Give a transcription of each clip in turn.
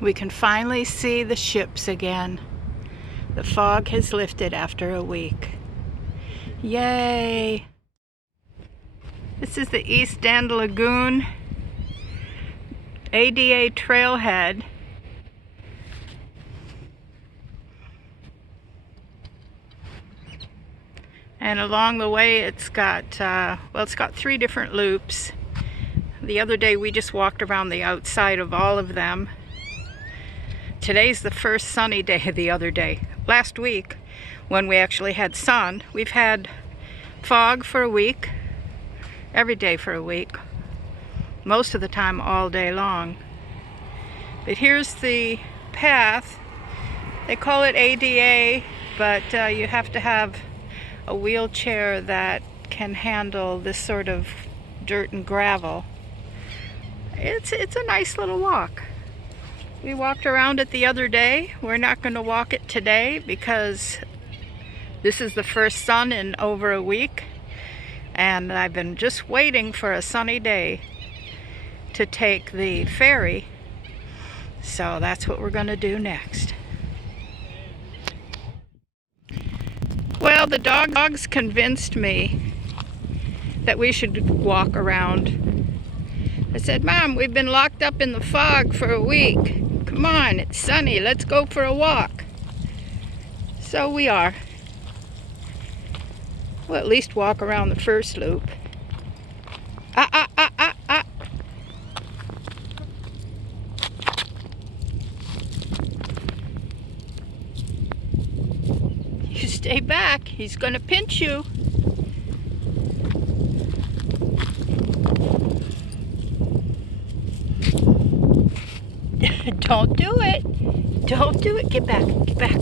We can finally see the ships again. The fog has lifted after a week. Yay! This is the East End Lagoon ADA trailhead. And along the way it's got, it's got 3 different loops. The other day we just walked around the outside of all of them. Today's the first sunny day of the other day. Last week, when we actually had sun, we've had fog for a week, every day for a week, most of the time all day long. But here's the path. They call it ADA, but you have to have a wheelchair that can handle this sort of dirt and gravel. It's a nice little walk. We walked around it the other day. We're not going to walk it today because this is the first sun in over a week, and I've been just waiting for a sunny day to take the ferry. So that's what we're going to do next. Well, the dogs convinced me that we should walk around. I said, Mom, we've been locked up in the fog for a week. Come on, it's sunny, let's go for a walk. So we are. We'll at least walk around the first loop. You stay back, he's gonna pinch you. Don't do it. Don't do it. Get back. Get back.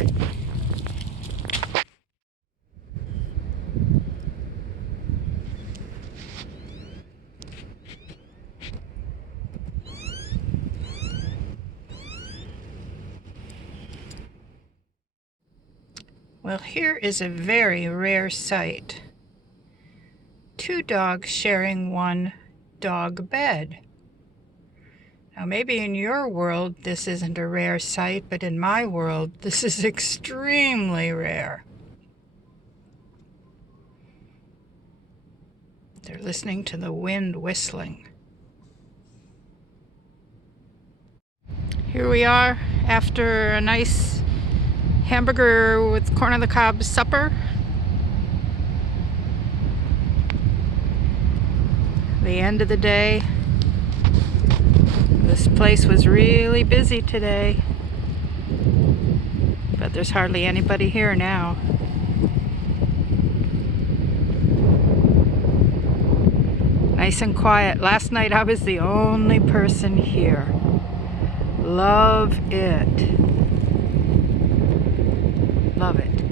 Well, here is a very rare sight. 2 dogs sharing one dog bed. Now, maybe in your world this isn't a rare sight, but in my world this is extremely rare. They're listening to the wind whistling. Here we are after a nice hamburger with corn on the cob supper. The end of the day. This place was really busy today, but there's hardly anybody here now. Nice and quiet. Last night I was the only person here. Love it. Love it.